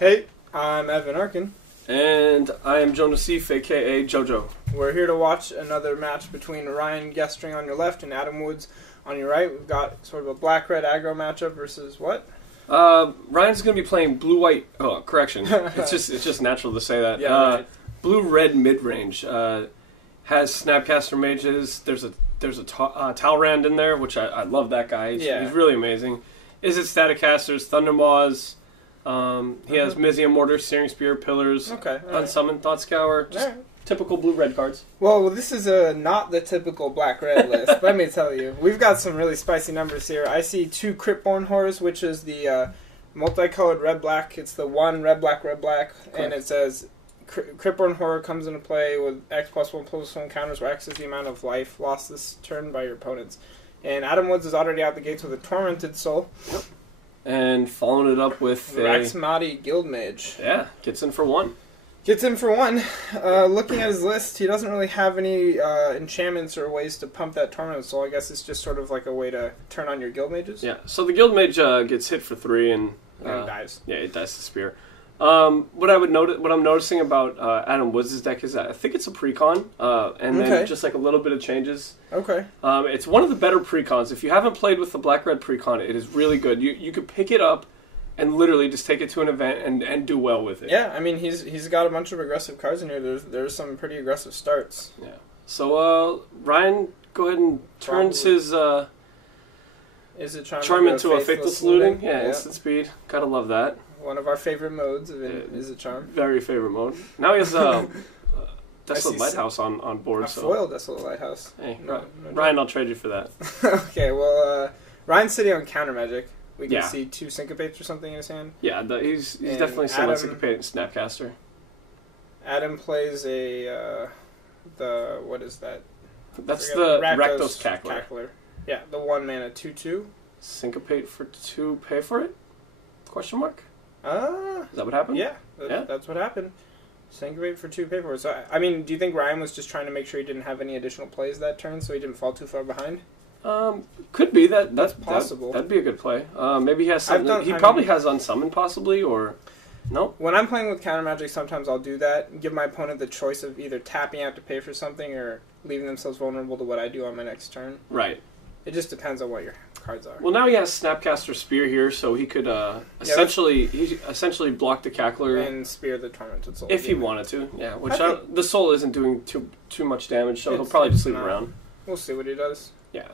Hey, I'm Evan Arkin. And I am Naseef, a.k.a. JoJo. We're here to watch another match between Ryan Gestring on your left and Adam Woods on your right. We've got sort of a black-red aggro matchup versus what? Ryan's going to be playing blue-white... Oh, correction. It's just natural to say that. Yeah, right. Blue-red mid-range. Has Snapcaster mages. There's a Talrand in there, which I love that guy. He's really amazing. Is it Staticasters, Thundermaws... he has Mizium Mortar, Searing Spear, Pillars, Unsummoned, Thought Scour, just typical blue-red cards. Well, this is not the typical black-red list, let me tell you. We've got some really spicy numbers here. I see 2 Cryptborn Horrors, which is the multicolored red-black. It's the 1 red-black, and it says Cryptborn Horror comes into play with X+1/+1 counters where X is the amount of life lost this turn by your opponents. And Adam Woods is already out the gates with a Tormented Soul. Yep. And following it up with Raxmati Guildmage. Yeah, gets in for 1. Gets in for 1. Looking at his list, he doesn't really have any enchantments or ways to pump that Torment Soul. I guess it's just sort of like a way to turn on your Guildmages. Yeah, so the Guildmage gets hit for 3 and dies. Yeah, it dies to Spear. What I'm noticing about Adam Woods' deck is that I think it's a precon, and then just like a little bit of changes. Okay. It's one of the better precons. If you haven't played with the black-red precon, it is really good. You could pick it up and literally just take it to an event and do well with it. Yeah, I mean he's got a bunch of aggressive cards in here. There's some pretty aggressive starts. Yeah. So Ryan, go ahead and turns his is it charm into a Faithless Looting. Yeah, instant speed. Gotta love that. One of our favorite modes is a charm. Very favorite mode. Now he has Desolate Lighthouse on board. Foil Desolate Lighthouse. Hey, Ryan, I'll trade you for that. Okay, well, Ryan's sitting on counter magic. We can see 2 Syncopates or something in his hand. Yeah, he's definitely sitting on Syncopated Snapcaster. Adam plays what is that? That's the Rakdos Cackler. Yeah, the 1 mana 2/2. Syncopate for 2, pay for it? Question mark? Is that what happened? Yeah, that's what happened. Syncopate for 2, pay for it. So, I mean, do you think Ryan was just trying to make sure he didn't have any additional plays that turn so he didn't fall too far behind? Could be. That's possible. That'd be a good play. Maybe he has something. He probably has Unsummoned, possibly, or... No? When I'm playing with counter magic, sometimes I'll do that and give my opponent the choice of either tapping out to pay for something or leaving themselves vulnerable to what I do on my next turn. Right. It just depends on what your cards are. Well, now he has Snapcaster Spear here, so he could essentially block the Cackler and spear the Tormented Soul if he wanted to. Yeah, which the Soul isn't doing too much damage, so he'll probably just leave it around. We'll see what he does. Yeah.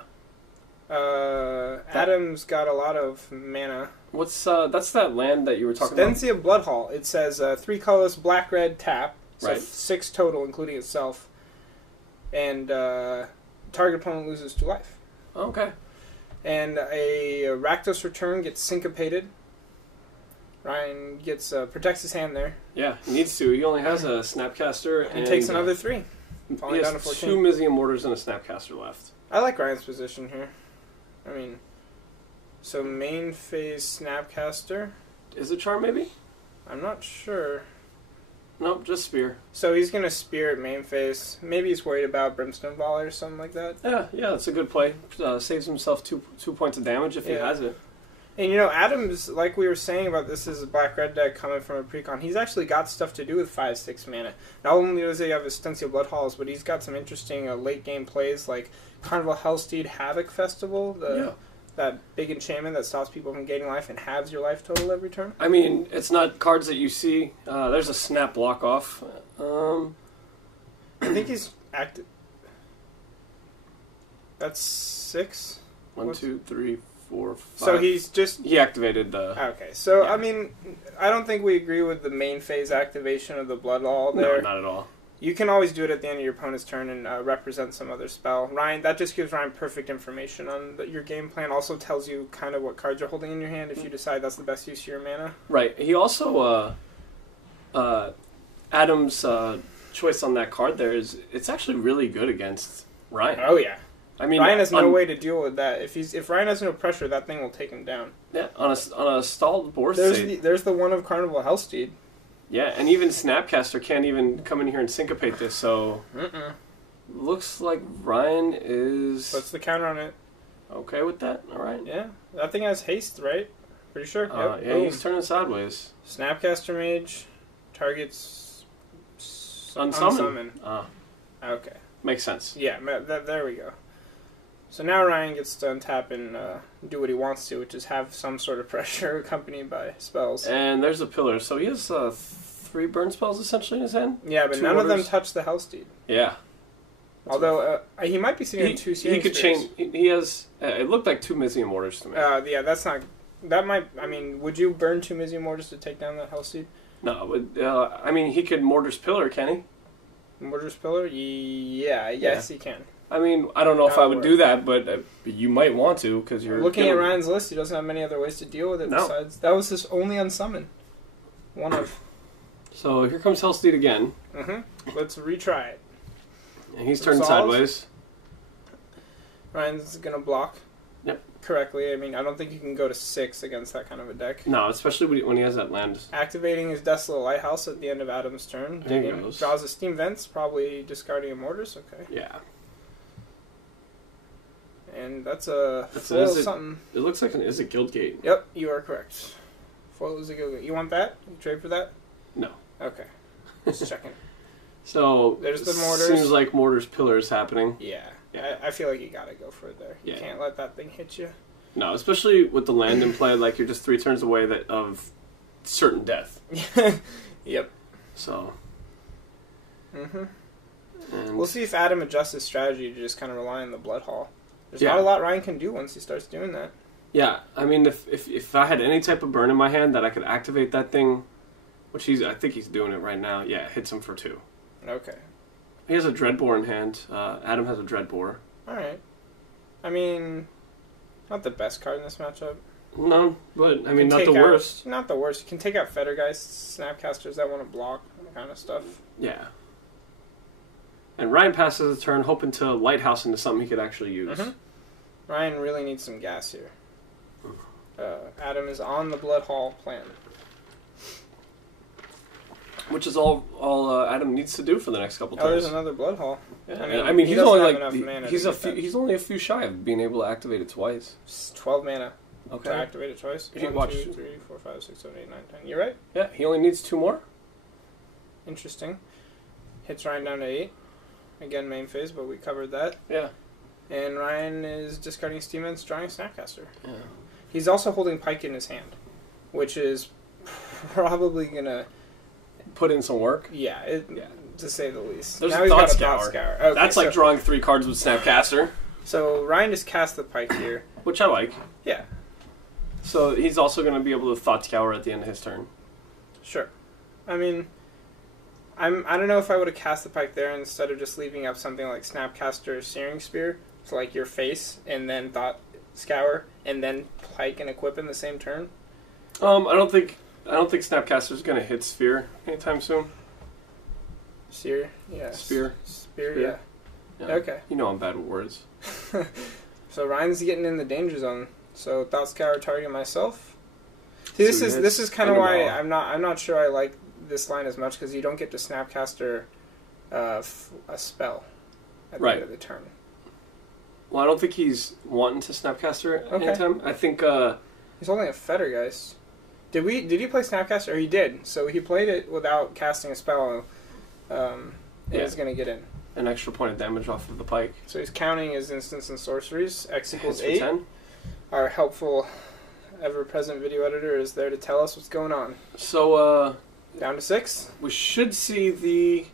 Adam's got a lot of mana. What's that's that land that you were talking about? Stensia Bloodhall. It says 3 colorless black-red tap, so right. 6 total, including itself, and target opponent loses 2 life. Okay. And a Rakdos Return gets syncopated. Ryan gets protects his hand there. Yeah, he needs to. He only has a Snapcaster. And takes another 3. Falling down to 14. 2 Mizium Mortars and a Snapcaster left. I like Ryan's position here. I mean, so main phase Snapcaster. Is it charm, maybe? I'm not sure. Nope, just Spear. So he's going to Spear at main phase. Maybe he's worried about Brimstone Volley or something like that. Yeah, that's a good play. Saves himself 2 points of damage if he has it. And you know, Adams, like we were saying about this is a black-red deck coming from a precon, he's actually got stuff to do with 5/6 mana. Not only does he have his Stensia Blood Halls, but he's got some interesting late-game plays like Carnival Hellsteed Havoc Festival, that big enchantment that stops people from gaining life and halves your life total every turn. I mean, it's not cards that you see. There's a Snap Block Off. I think he's active. That's 6? 1, 2, 3, 4, 5. So he activated the... Okay, so I mean, I don't think we agree with the main phase activation of the Blood All there. No, not at all. You can always do it at the end of your opponent's turn and represent some other spell. Ryan, that just gives Ryan perfect information on your game plan. Also tells you kind of what cards you're holding in your hand if you decide that's the best use of your mana. Right. He also, Adam's choice on that card there it's actually really good against Ryan. Oh yeah. I mean, Ryan has no way to deal with that. If Ryan has no pressure, that thing will take him down. Yeah, on a stalled board state. There's the one of Carnival Hellsteed. Yeah, and even Snapcaster can't even come in here and syncopate this, so... Looks like Ryan is... What's the counter on it? Okay with that? Alright. Yeah, that thing has haste, right? Pretty sure? Yep. Yeah, he's turning sideways. Snapcaster Mage targets unsummon. Okay. Makes sense. Yeah, there we go. So now Ryan gets to untap and do what he wants to, which is have some sort of pressure accompanied by spells. And there's a pillar. So he has 3 burn spells essentially in his hand? Yeah, but none of them touch the Hellsteed. Yeah. Although he might be sitting on 2 Searing He could Spears. change. He has. It looked like 2 Mizium Mortars to me. Yeah, that's not. That might. I mean, would you burn 2 Mizium Mortars to take down that Hellsteed? No, but I mean, he could Mortar's Pillar, can he? Mortar's Pillar? Yeah, yes, he can. I mean, I don't know if I would do that, but you might want to because you're looking at Ryan's list. He doesn't have many other ways to deal with it besides that was his only unsummon. One of. So here comes Hellsteed again. Let's retry it. And he's turned sideways. Ryan's gonna block. Yep. Correctly. I mean, I don't think you can go to 6 against that kind of a deck. No, especially when he has that land. Activating his Desolate Lighthouse at the end of Adam's turn. There he goes. Draws a Steam Vents, probably discarding a Mortars. Okay. Yeah. And that's a foil something. It looks like is it Guildgate? Yep, you are correct. Foil is a Guildgate. You want that? You trade for that? No. Okay. Just checking. So there's the Mortars. Seems like Mortar's Pillar is happening. Yeah. I feel like you gotta go for it there. You can't let that thing hit you. No, especially with the land in play, like you're just 3 turns away of certain death. Yep. So. And we'll see if Adam adjusts his strategy to just kind of rely on the Blood Hall. There's not a lot Ryan can do once he starts doing that. Yeah, I mean, if I had any type of burn in my hand that I could activate that thing, which I think he's doing it right now. Yeah, hits him for 2. Okay. He has a Dreadbore in hand. Adam has a Dreadbore. Alright. I mean, not the best card in this matchup. No, but, I mean, not the worst. Not the worst. You can take out Fettergeist, Snapcasters that want to block, kind of stuff. Yeah. And Ryan passes the turn, hoping to Lighthouse into something he could actually use. Ryan really needs some gas here. Adam is on the Blood Hall plan. Which is all Adam needs to do for the next couple turns. Oh, there's another Blood Hall. Yeah. I mean he's only he's only a few shy of being able to activate it twice. It's 12 mana. Okay. To activate it twice. 1, 2, 3, 4, 5, 6, 7, 8, 9, 10. You're right. Yeah, he only needs 2 more. Interesting. Hits Ryan down to 8. Again, main phase, but we covered that. Yeah. And Ryan is discarding Steam Vents, drawing a Snapcaster. Yeah. He's also holding Pike in his hand, which is probably gonna put in some work. Yeah, to say the least. There's a Thought Scour. Okay, that's like drawing 3 cards with Snapcaster. So Ryan just cast the Pike here, which I like. Yeah. So he's also going to be able to Thought Scour at the end of his turn. Sure. I mean, I don't know if I would have cast the Pike there instead of just leaving up something like Snapcaster or Searing Spear, so like your face, and then Thought Scour, and then Pike and equip in the same turn. I don't think Snapcaster's going to hit Sphere anytime soon. Spear, yeah. Spear, yeah. Okay. You know I'm bad with words. So Ryan's getting in the danger zone. So Thought Scour targeting myself. See, this is kind of why I'm not sure I like this line as much, because you don't get to Snapcaster a spell at the end of the turn. Well, I don't think he's wanting to Snapcaster anytime. I think he's holding a Fettergeist. Did he play Snapcaster? Or he did. So he played it without casting a spell. Is going to get in. An extra point of damage off of the Pike. So he's counting his instants and sorceries. X equals 8. 10. Our helpful, ever-present video editor is there to tell us what's going on. So, down to 6. We should see the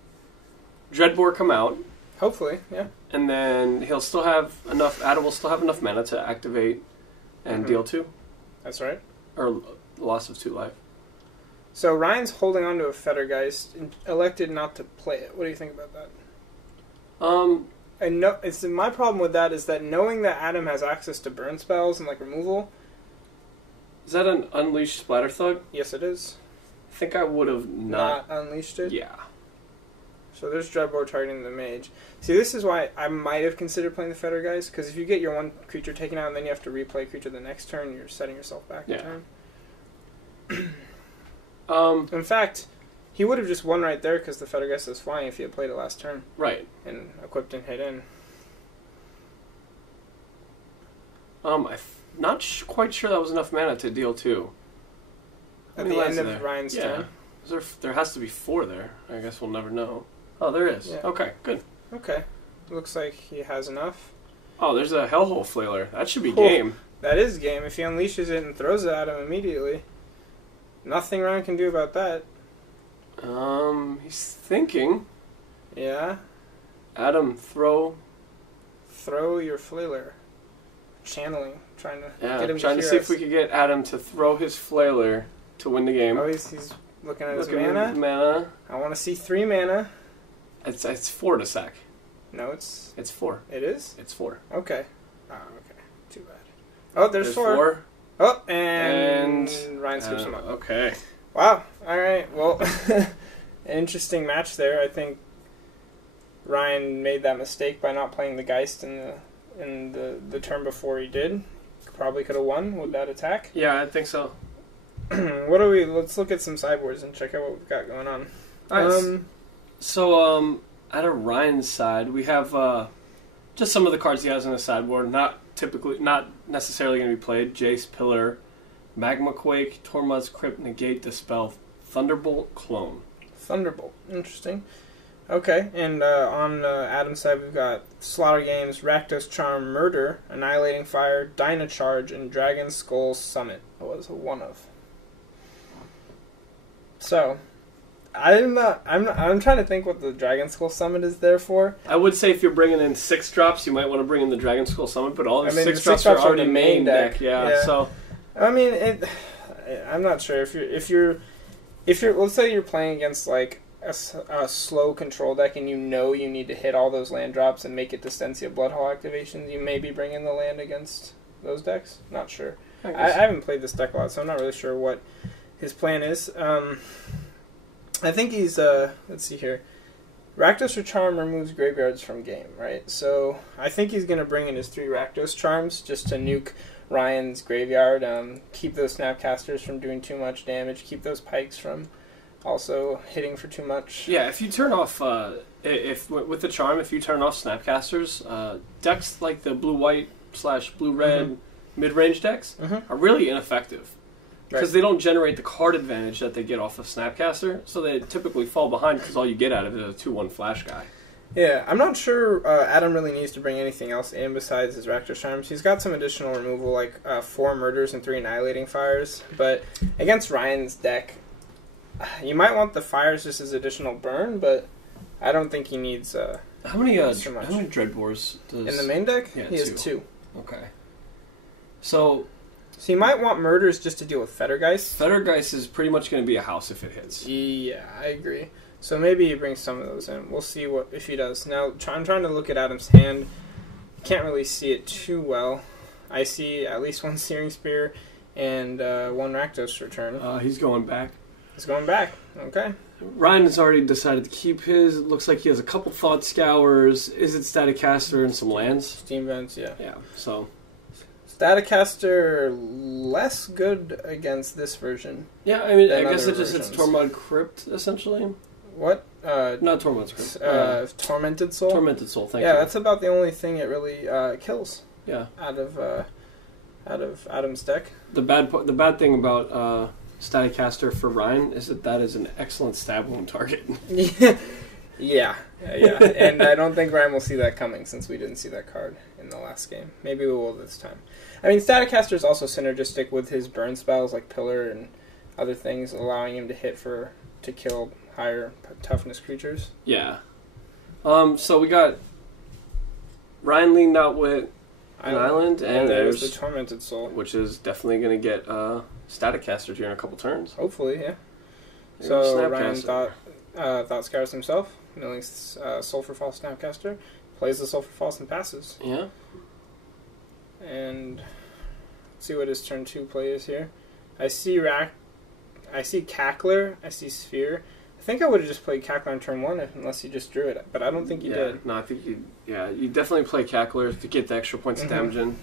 Dreadbore come out. Hopefully, yeah. And then he'll still have enough. Adam will still have enough mana to activate and deal 2. That's right. Or loss of 2 life. So Ryan's holding on to a Fettergeist and elected not to play it. What do you think about that? And my problem with that is that knowing that Adam has access to burn spells and like removal. Is that an Unleashed Splatter Thug? Yes, it is. I think I would have not unleashed it. Yeah. So there's Dreadbore targeting the mage. See, this is why I might have considered playing the Fettergeist, because if you get your one creature taken out and then you have to replay a creature the next turn, you're setting yourself back a turn. In fact, he would have just won right there because the Fettergeist is flying if he had played it last turn. Right. And equipped and hit in. not quite sure that was enough mana to deal 2. At the end of Ryan's turn. There has to be 4 there. I guess we'll never know. Oh, there is. Yeah. Okay, good. Okay. Looks like he has enough. Oh, there's a Hellhole Flailer. That should be game. That is game. If he unleashes it and throws it at him immediately. Nothing Ryan can do about that. He's thinking. Yeah. Adam, throw your flailer. Channeling. Trying to get him trying to see if we could get Adam to throw his flailer to win the game. Oh, he's looking at his mana. I want to see 3 mana. It's 4 to sack. No, it's 4. It is? It's 4. Okay. Oh, okay. Too bad. Oh, there's 4. Oh, and Ryan skips him up. Okay. Wow. All right. Well, an interesting match there. I think Ryan made that mistake by not playing the Geist in the turn before he did. Probably could have won with that attack. Yeah, I think so. Let's look at some sideboards and check out what we've got going on. Nice. So, at Ryan's side, we have just some of the cards he has on his sideboard. Not necessarily going to be played. Jace, Pillar, Magma Quake, Tormod's Crypt, Negate, Dispel, Thunderbolt, Clone. Thunderbolt. Interesting. Okay, and on Adam's side, we've got Slaughter Games, Rakdos Charm, Murder, Annihilating Fire, Dynacharge, and Dragon Skull Summit. That was a 1-of. So, I'm trying to think what the Dragon Skull Summit is there for. I would say if you're bringing in 6 drops, you might want to bring in the Dragon Skull Summit, but all the 6 drops are already main deck. Yeah, so I mean, I'm not sure if you're let's say you're playing against like a slow control deck and you need to hit all those land drops and make it Distensia Bloodhole activations, you maybe bring in the land against those decks. Not sure. I haven't played this deck a lot, so I'm not really sure what his plan is. I think he's, let's see here. Rakdos Charm removes graveyards from game, right? So I think he's going to bring in his 3 Rakdos Charms just to nuke Ryan's graveyard, keep those Snapcasters from doing too much damage, keep those Pikes from also hitting for too much. Yeah, if you turn off, with the Charm, if you turn off Snapcasters, decks like the blue-white / blue-red mid-range decks are really ineffective. Because they don't generate the card advantage that they get off of Snapcaster, so they typically fall behind because all you get out of it is a 2/1 flash guy. Yeah, I'm not sure Adam really needs to bring anything else in besides his Rakdos Charms. He's got some additional removal, like 4 Murders and 3 Annihilating Fires, but against Ryan's deck, you might want the Fires just as additional burn, but I don't think he needs how many Dreadbores does... In the main deck? Yeah, he has 2. Okay. So you might want Murders just to deal with Fettergeist. Fettergeist is pretty much going to be a house if it hits. Yeah, I agree. So maybe he brings some of those in. We'll see if he does. Now, I'm trying to look at Adam's hand. Can't really see it too well. I see at least 1 Searing Spear and 1 Rakdos return. He's going back. He's going back. Okay. Ryan has already decided to keep his. It looks like he has a couple Thought Scours. Is it Staticaster and some lands? Steam Vents, yeah. Yeah, so... Staticaster less good against this version. Yeah, I mean, I guess it's Tormod Crypt, essentially. What? Not Tormod's Crypt. Tormented Soul? Tormented Soul, thank you. Yeah, that's about the only thing it really kills. Yeah. Out of Adam's deck. The bad thing about Staticaster for Ryan is that is an excellent stab wound target. Yeah. And I don't think Ryan will see that coming since we didn't see that card in the last game. Maybe we will this time. I mean, Staticaster is also synergistic with his burn spells like Pillar and other things, allowing him to hit to kill higher toughness creatures. Yeah. So we got Ryan leaned out with an island, and there's the Tormented Soul, which is definitely going to get Staticaster here in a couple turns. Hopefully, yeah. So Ryan thought Scours himself, milling Sulphur False Snapcaster, plays the Sulphur False and passes. Yeah. And let's see what his turn 2 play is here. I see Cackler, I see Sphere. I think I would have just played Cackler on turn 1 unless he just drew it, but I don't think he did. No, I think you definitely play Cackler to get the extra points of damage in.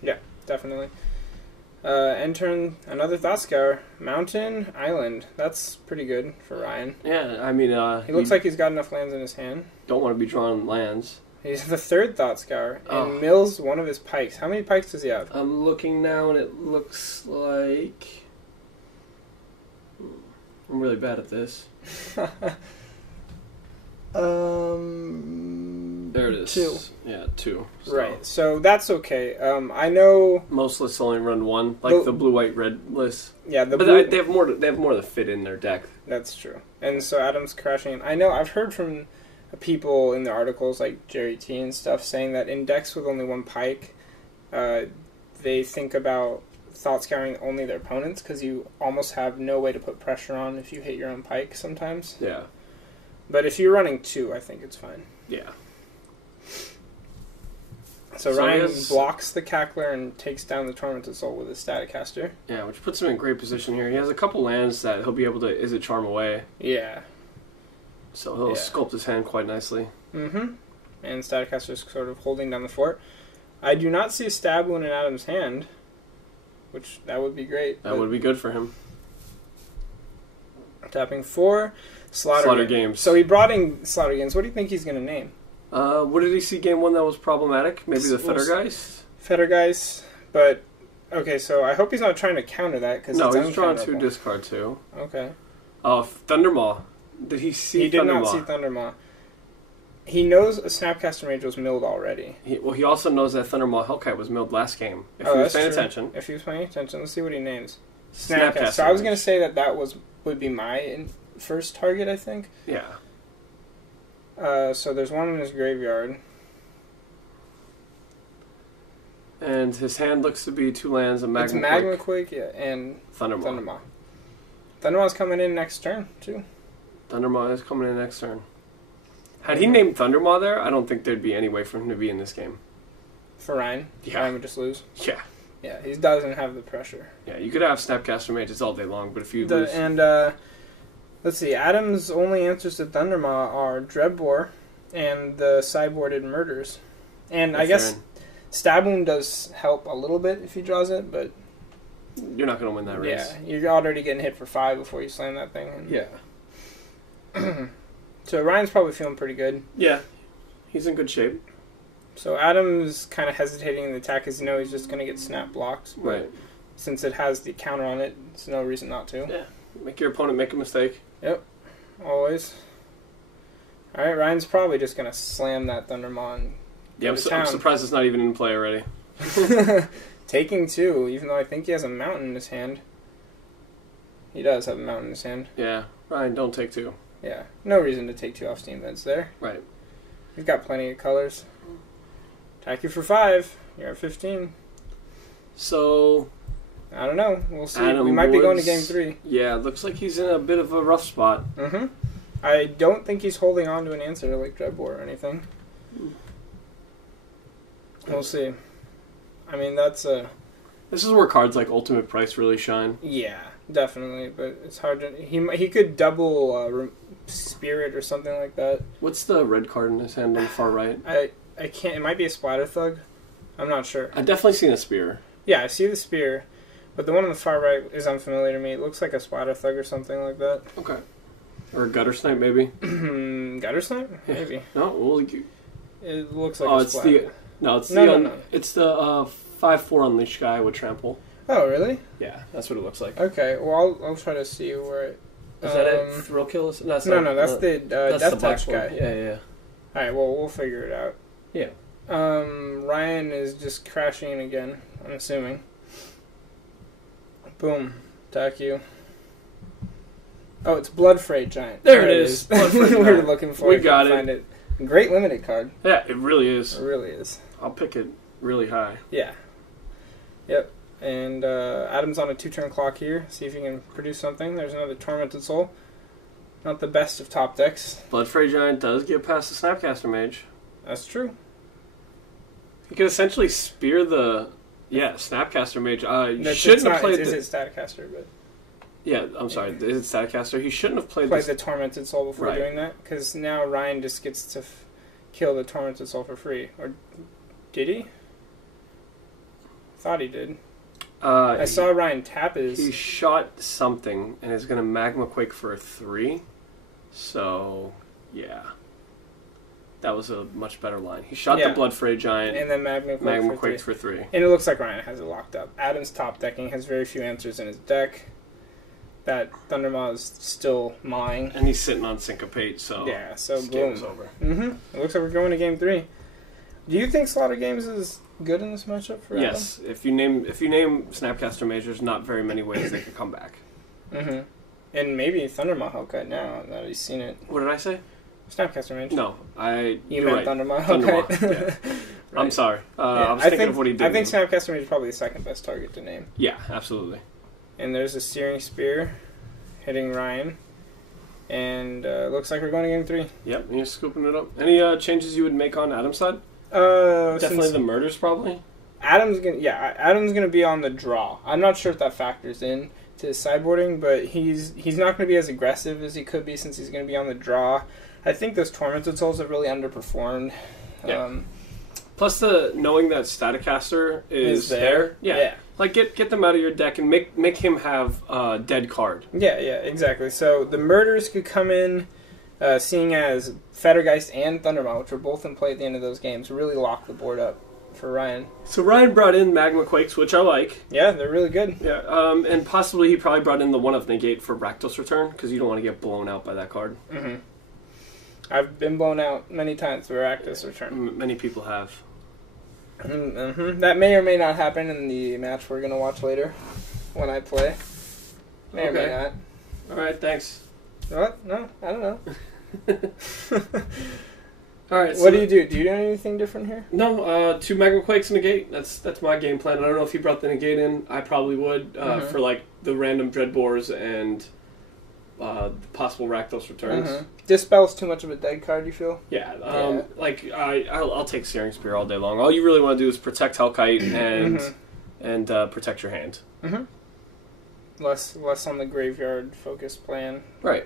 Yeah, definitely. End turn, another Thought Scour. Mountain, Island. That's pretty good for Ryan. Yeah, I mean... he looks like he's got enough lands in his hand. Don't want to be drawing lands. He's the third Thought Scour, and mills one of his pikes. How many pikes does he have? I'm looking now, and it looks like... I'm really bad at this. There it is. 2. Yeah, 2. So. Right, so that's okay. I know most lists only run 1, like the blue-white-red list. Yeah, but they have more. They have more to fit in their deck. That's true. And so Adam's crashing. I know. I've heard from people in the articles like Jerry T and stuff saying that in decks with only 1 pike, they think about Thought Scouring only their opponents because you almost have no way to put pressure on if you hit your own pike sometimes. Yeah. But if you're running 2, I think it's fine. Yeah. So Ryan blocks the Cackler and takes down the Tormented Soul with his Staticaster. Yeah, which puts him in great position here. He has a couple lands that he'll be able to Is It Charm away. Yeah. So he'll sculpt his hand quite nicely. Mm-hmm. And Staticaster's sort of holding down the fort. I do not see a Stab Wound in Adam's hand, which that would be great. That would be good for him. Tapping 4, Slaughter Games. So he brought in Slaughter Games. What do you think he's going to name? What did he see game 1 that was problematic? Maybe the Fettergeist? Fettergeist, but... Okay, so I hope he's not trying to counter that, because no, he's drawing 2, discard 2. Okay. Oh, Thundermaw. Did he see Thundermaw? He did not see Thundermaw. He knows a Snapcaster Mage was milled already. He also knows that Thundermaw Hellkite was milled last game. If he was paying attention. If he was paying attention, let's see what he names. Snapcaster. So I was going to say that would be my first target, I think. Yeah. So there's one in his graveyard. And his hand looks to be 2 lands, a Magma Quake. It's Magma Quake, yeah, and Thundermaw. Thundermaw's coming in next turn, too. Thundermaw is coming in next turn. Had he named Thundermaw there, I don't think there'd be any way for him to be in this game. For Ryan? Yeah. Ryan would just lose? Yeah. Yeah, he doesn't have the pressure. Yeah, you could have Snapcaster Mages all day long, but if you lose... And, let's see, Adam's only answers to Thundermaw are Dreadbore and the sideboarded Murders. And I guess Stab Wound does help a little bit if he draws it, but... You're not going to win that race. Yeah, you're already getting hit for 5 before you slam that thing. Yeah. So Ryan's probably feeling pretty good. Yeah, he's in good shape. So Adam's kind of hesitating in the attack because he's just going to get snap blocked. Right. Since it has the counter on it, there's no reason not to. Yeah, make your opponent make a mistake. Yep, always. Alright, Ryan's probably just going to slam that Thundermaw and I'm surprised it's not even in play already. Taking 2, even though I think he has a mountain in his hand. He does have a mountain in his hand. Yeah, Ryan, don't take 2. Yeah, no reason to take 2 off Steam Vents there. Right. You've got plenty of colors. Attack you for 5. You're at 15. So... I don't know. We'll see. Adam we might be going to Game 3. Yeah, looks like he's in a bit of a rough spot. Mm-hmm. I don't think he's holding on to an answer like Dreadbore or anything. We'll see. I mean, that's a... This is where cards like Ultimate Price really shine. Yeah, definitely. But it's hard to... He could double Spirit or something like that. What's the red card in his hand on the far right? I can't... It might be a Splatter Thug. I'm not sure. I've definitely seen a Spear. Yeah, I see the Spear. But the one on the far right is unfamiliar to me. It looks like a Splatter Thug or something like that. Okay. Or a Gutter Snipe, maybe? Gutter Snipe? Yeah. Maybe. No, well, it looks like a Splatter. It's the 5/4 Unleash guy with Trample. Oh, really? Yeah, that's what it looks like. Okay, well, I'll try to see where it... Is that it? Thrill Kill? That's the Death Touch guy. Yeah. Alright, well, we'll figure it out. Yeah. Ryan is just crashing again, I'm assuming. Boom. Attack you. Oh, it's Bloodfray Giant. There it is. We were looking for it. We got it. Find it. Great limited card. Yeah, it really is. It really is. I'll pick it really high. Yeah. Yep. And Adam's on a 2-turn clock here. See if he can produce something. There's another Tormented Soul. Not the best of top decks. Bloodfray Giant does get past the Snapcaster Mage. That's true. He could essentially spear the... Yeah, Snapcaster Mage. You shouldn't have played Is it Staticaster, but... Yeah, I'm sorry. Is it Staticaster? He shouldn't have played the Tormented Soul before doing that, because now Ryan just gets to kill the Tormented Soul for free. Or did he? Thought he did. I saw Ryan tap his... He shot something, and is going to Magma Quake for a 3. So, yeah. that was a much better line. He shot the Bloodfray Giant. And then Magma Quakes for 3. And it looks like Ryan has it locked up. Adam's top decking has very few answers in his deck. That Thundermaw is still mine. And he's sitting on Syncopate, so boom. Game's over. It looks like we're going to Game 3. Do you think Slaughter Games is good in this matchup for Adam? Yes. If you name Snapcaster Mage, there's not very many ways they could come back. And maybe Thundermaw Hellkite now that he's seen it. What did I say? Snapcaster Mage. No, You meant right. Thundermaw Hellkite? Yeah. Right. I'm sorry. I was thinking of what he did. I think Snapcaster Mage is probably the second best target to name. Yeah, absolutely. And there's a Searing Spear hitting Ryan. And looks like we're going to Game 3. Yep, you're scooping it up. Any changes you would make on Adam's side? Definitely the murders, probably. Adam's gonna be on the draw. I'm not sure if that factors in to his sideboarding, but he's not going to be as aggressive as he could be since he's going to be on the draw. I think those Tormented Souls have really underperformed. Yeah. Plus, knowing that Staticaster is there. Yeah. Like, get them out of your deck and make him have a dead card. Yeah, exactly. So the Murders could come in, seeing as Fettergeist and Thundermaw, which were both in play at the end of those games, really lock the board up for Ryan. So Ryan brought in Magma Quakes, which I like. Yeah, they're really good. Yeah, and possibly he probably brought in the One of Negate for Rakdos Return, because you don't want to get blown out by that card. I've been blown out many times for Rakdos Return. Many people have. That may or may not happen in the match we're going to watch later when I play. May or may not. Alright, thanks. What? No, I don't know. Alright, what do you do? Do you do anything different here? No, 2 Magma Quakes and Negate. That's my game plan. I don't know if he brought the Negate in. I probably would for like the random Dreadbores and possible Rakdos Returns. Dispel's too much of a dead card, you feel? Yeah, I'll take Searing Spear all day long. All you really want to do is protect Hellkite and protect your hand. Less on the graveyard focused plan. Right.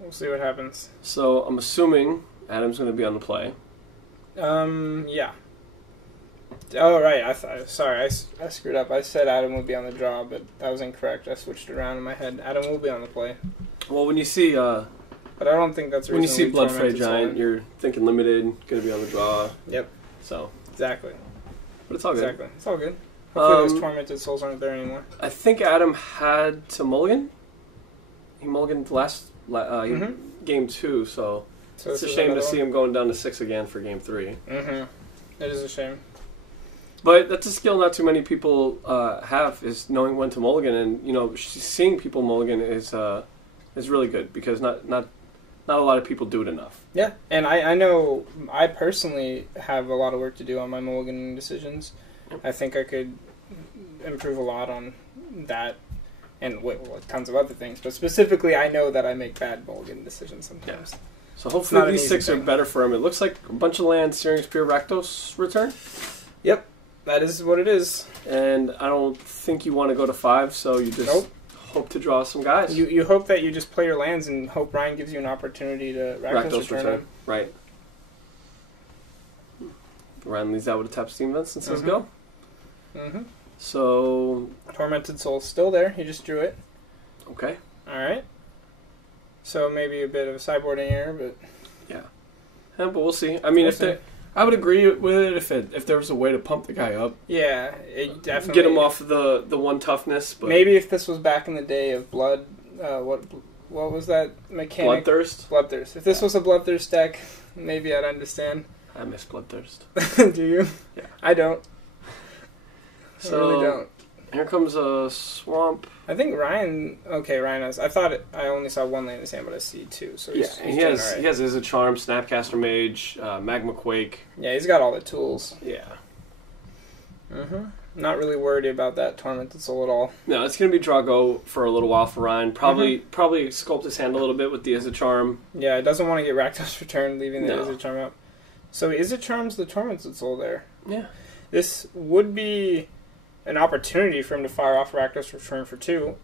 We'll see what happens. So I'm assuming Adam's going to be on the play. Yeah. Oh, right. I screwed up. I said Adam would be on the draw, but that was incorrect. I switched it around in my head. Adam will be on the play. Well, when you see... but I don't think that's when you see Bloodfray Giant, you're thinking limited, going to be on the draw. Yep. So. Exactly. But it's all good. Exactly. It's all good. Hopefully those Tormented Souls aren't there anymore. I think Adam had to mulligan. He mulliganed last game 2, so it's a shame to see him going down to 6 again for game 3. It is a shame. But that's a skill not too many people have, is knowing when to mulligan, and seeing people mulligan is really good because not a lot of people do it enough. Yeah, and I know I personally have a lot of work to do on my mulliganing decisions. I think I could improve a lot on that and tons of other things. But specifically, I know that I make bad mulligan decisions sometimes. Yeah. So hopefully these 6 are better for him. It looks like a bunch of lands, Searing Spear, Rakdos Return. Yep, that is what it is. And I don't think you want to go to 5, so you just hope to draw some guys. You hope that you just play your lands and hope Ryan gives you an opportunity to Rakdos Return. Right. Ryan leaves out with a tap Steam Vents and says go. So... Tormented Soul's still there. He just drew it. Okay. Alright. So maybe a bit of a sideboarding error, but... Yeah, but we'll see. I mean, I would agree with it if there was a way to pump the guy up. Yeah, it definitely... Get him off the 1 toughness. But maybe if this was back in the day of Blood... what was that mechanic? Bloodthirst. If this was a Bloodthirst deck, maybe I'd understand. I miss Bloodthirst. Do you? Yeah. I don't. So, I really don't. Here comes a Swamp. I think Ryan has... I only saw 1 land in his hand, but I see 2. So he's he has Izzet Charm, Snapcaster Mage, Magma Quake. Yeah, he's got all the tools. Yeah. Not really worried about that Tormented Soul at all. No, it's going to be Drago for a little while for Ryan. Probably sculpt his hand a little bit with the Izzet Charm. Yeah, it doesn't want to get Rakdos Return, leaving the Izzet Charm up. So Izzet Charm's the Tormented Soul there. Yeah. This would be an opportunity for him to fire off Rakdos Return for 2.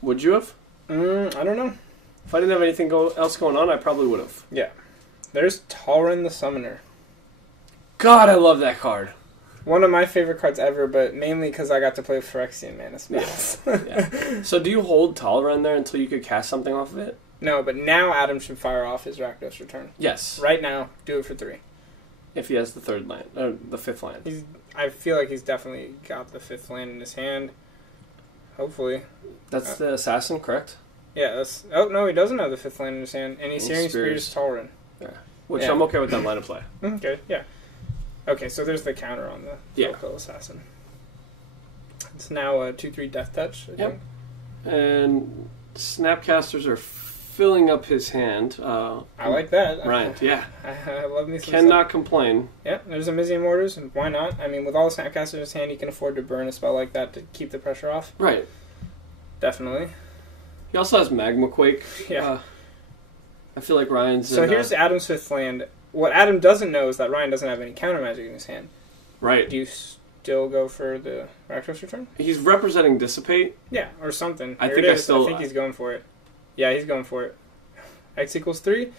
Would you have? I don't know. If I didn't have anything else going on, I probably would have. Yeah. There's Talrin the Summoner. God, I love that card. One of my favorite cards ever, but mainly because I got to play Phyrexian Mana spells. Yeah. So do you hold Talrin there until you could cast something off of it? No, but now Adam should fire off his Rakdos return. Yes. Right now, do it for 3. If he has the 3rd land, or the 5th land. I feel like he's definitely got the 5th land in his hand. Hopefully. That's the assassin, correct? Yeah, that's... Oh, no, he doesn't have the 5th land in his hand. And he's Searing Spears Talrin. Yeah. Which I'm okay with that line of play. Okay, yeah. Okay, so there's the counter on the Focal Assassin. It's now a 2/3 Death Touch, I think. And Snapcasters are filling up his hand. I like that. Right, yeah. I love me some Cannot complain. Yeah, there's a Mizium Orders, and why not? I mean, with all the Snapcasters in his hand, he can afford to burn a spell like that to keep the pressure off. Right. Definitely. He also has Magma Quake. Yeah. I feel like Ryan's... So here's Adam's 5th land. What Adam doesn't know is that Ryan doesn't have any counter magic in his hand. Right. Do you still go for the Rakdos return? He's representing Dissipate. Yeah, or something. I think he's going for it. Yeah, he's going for it. X equals 3.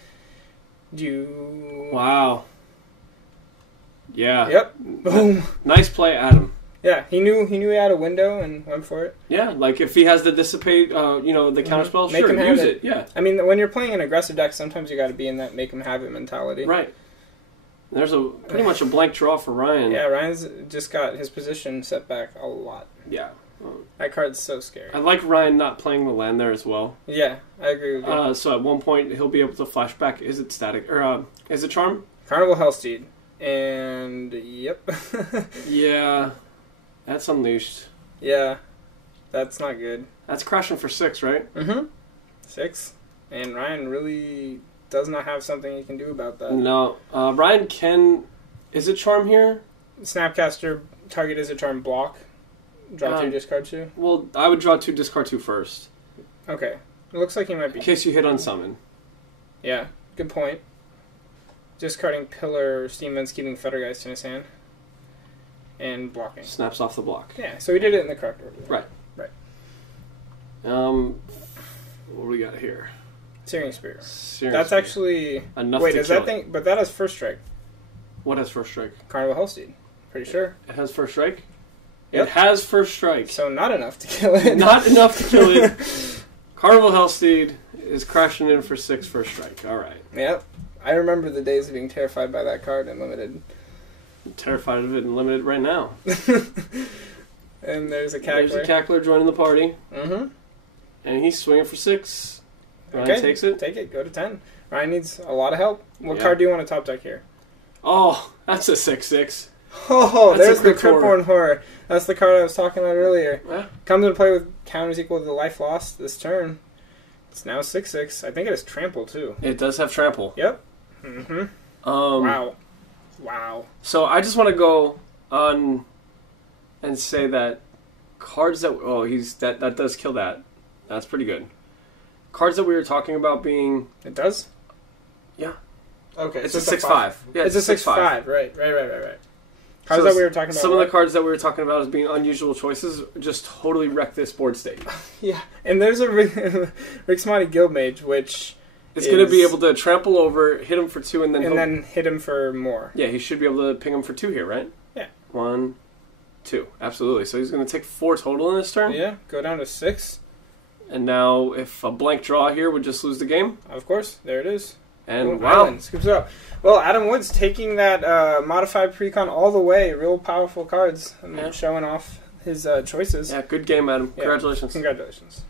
Wow. Yeah. Yep. Boom. Nice play, Adam. Yeah, he knew he had a window and went for it. Yeah, like if he has the Dissipate, the counterspell, sure, use it. Yeah. I mean, when you're playing an aggressive deck, sometimes you got to be in that make him have it mentality. Right. There's pretty much a blank draw for Ryan. Yeah, Ryan's just got his position set back a lot. Yeah. That card's so scary. I like Ryan not playing the land there as well. Yeah, I agree with you. So at one point, he'll be able to flash back. Is it static? Or is it Charm? Carnival Hellsteed. And, yep. Yeah. That's Unleashed. Yeah. That's not good. That's crashing for 6, right? Mm-hmm. 6. And Ryan really does not have something he can do about that. No. Ryan can... Is it Charm here? Snapcaster, target is a Charm block. Draw 2, discard 2? Well, I would draw 2, discard 2 first. Okay. It looks like he might be... In case you hit on Summon. Yeah, good point. Discarding Pillar, Steam Vents, keeping Fettergeist in his hand. And blocking. Snaps off the block. Yeah, so he did it in the correct order. Right. Right. What do we got here? Searing Spear. That's actually... enough Wait, to does kill that thing... But that has First Strike. What has First Strike? Carnival Hellsteed. Pretty sure. It has First Strike? Yep. It has First Strike. So not enough to kill it. Not enough to kill it. Carnival Hellsteed is crashing in for 6 First Strike. All right. Yep. I remember the days of being terrified by that card in Limited. I'm terrified of it in Limited right now. And there's a Cackler. There's a Cackler joining the party. Mm-hmm. And he's swinging for 6. Ryan takes it. Take it. Go to 10. Ryan needs a lot of help. What card do you want to top deck here? Oh, that's a 6/6. Oh, there's the Cryptborn Horror. That's the card I was talking about earlier. Yeah. Comes into play with counters equal to the life lost this turn. It's now 6/6. I think it has Trample, too. It does have Trample. Yep. Mm-hmm. Wow. So I just want to go on and say that cards that... Oh, that does kill that. That's pretty good. Cards that we were talking about being... It does? Yeah. Okay. It's a 6/5. Yeah, it's a 6/5. Right. Cards that we were talking about. Some of the cards that we were talking about as being unusual choices just totally wreck this board state. Yeah. And there's a Rixmati Guildmage, which... It's going to be able to trample over, hit him for 2, and then hit him for more. Yeah, he should be able to ping him for 2 here, right? Yeah. 1, 2. Absolutely. So he's going to take 4 total in this turn? Yeah, go down to 6. And now, if a blank draw here would just lose the game? Of course. There it is. And wow. Island scoops it up. Well, Adam Woods taking that modified precon all the way. Real powerful cards. Showing off his choices. Yeah, good game, Adam. Congratulations. Congratulations.